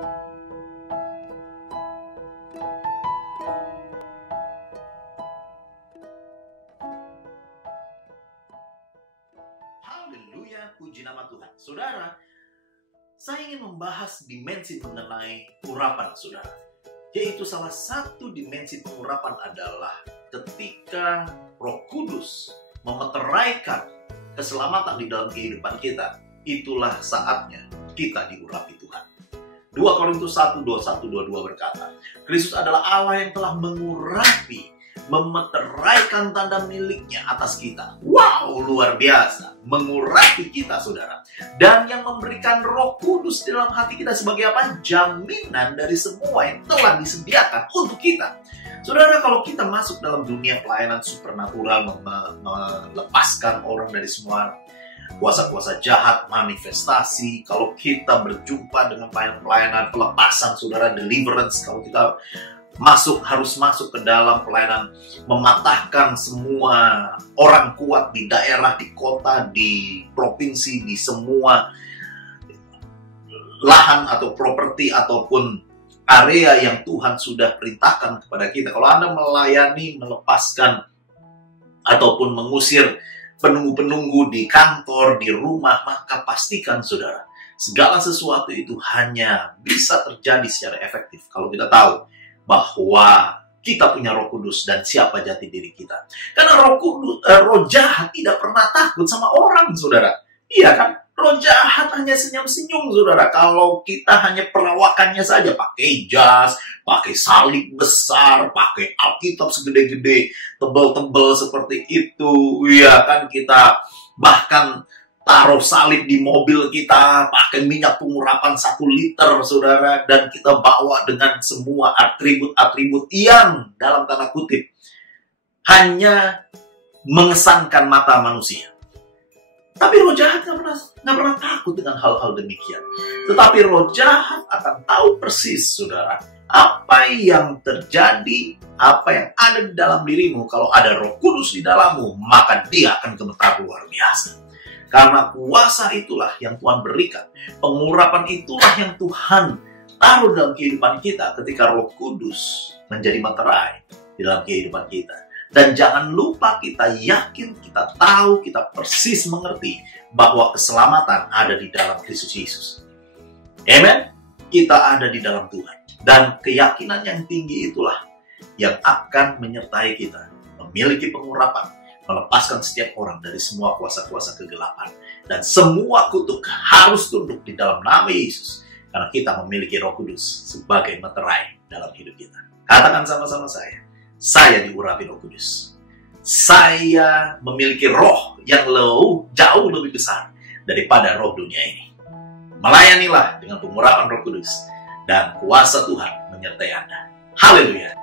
Haleluya, puji nama Tuhan. Saudara, saya ingin membahas dimensi mengenai urapan saudara. Yaitu salah satu dimensi pengurapan adalah ketika Roh Kudus memeteraikan keselamatan di dalam kehidupan kita. Itulah saatnya kita diurapi Tuhan. 2 Korintus 1:21-22 berkata, Kristus adalah Allah yang telah mengurapi, memeteraikan tanda miliknya atas kita. Wow, luar biasa. Mengurapi kita, saudara. Dan yang memberikan Roh Kudus di dalam hati kita sebagai apa? Jaminan dari semua yang telah disediakan untuk kita. Saudara, kalau kita masuk dalam dunia pelayanan supernatural, melepaskan orang dari semua kuasa-kuasa jahat, manifestasi, kalau kita berjumpa dengan pelayanan pelepasan, saudara, deliverance, kalau kita harus masuk ke dalam pelayanan mematahkan semua orang kuat di daerah, di kota, di provinsi, di semua lahan atau properti ataupun area yang Tuhan sudah perintahkan kepada kita. Kalau Anda melayani, melepaskan ataupun mengusir penunggu-penunggu di kantor, di rumah, maka pastikan saudara, segala sesuatu itu hanya bisa terjadi secara efektif kalau kita tahu bahwa kita punya Roh Kudus dan siapa jati diri kita. Karena roh jahat tidak pernah takut sama orang, saudara. Iya kan? Roh jahat hanya senyum-senyum, saudara. Kalau kita hanya perawakannya saja, pakai jas, pakai salib besar, pakai Alkitab segede-gede, tebel-tebel seperti itu. Iya kan? Kita bahkan taruh salib di mobil kita, pakai minyak pengurapan 1 liter, saudara, dan kita bawa dengan semua atribut-atribut yang dalam tanda kutip hanya mengesankan mata manusia. Tapi roh jahat nggak pernah takut dengan hal-hal demikian. Tetapi roh jahat akan tahu persis, saudara, apa yang terjadi, apa yang ada di dalam dirimu. Kalau ada Roh Kudus di dalammu, maka dia akan gemetar luar biasa. Karena kuasa itulah yang Tuhan berikan. Pengurapan itulah yang Tuhan taruh dalam kehidupan kita ketika Roh Kudus menjadi materai di dalam kehidupan kita. Dan jangan lupa kita yakin, kita tahu, kita persis mengerti bahwa keselamatan ada di dalam Kristus Yesus. Amen? Kita ada di dalam Tuhan. Dan keyakinan yang tinggi itulah yang akan menyertai kita. Memiliki pengurapan. Melepaskan setiap orang dari semua kuasa-kuasa kegelapan. Dan semua kutuk harus tunduk di dalam nama Yesus. Karena kita memiliki Roh Kudus sebagai materai dalam hidup kita. Katakan sama-sama saya diurapi Roh Kudus. Saya memiliki roh yang jauh lebih besar daripada roh dunia ini. Melayanilah dengan pengurapan Roh Kudus. Dan kuasa Tuhan menyertai Anda. Haleluya.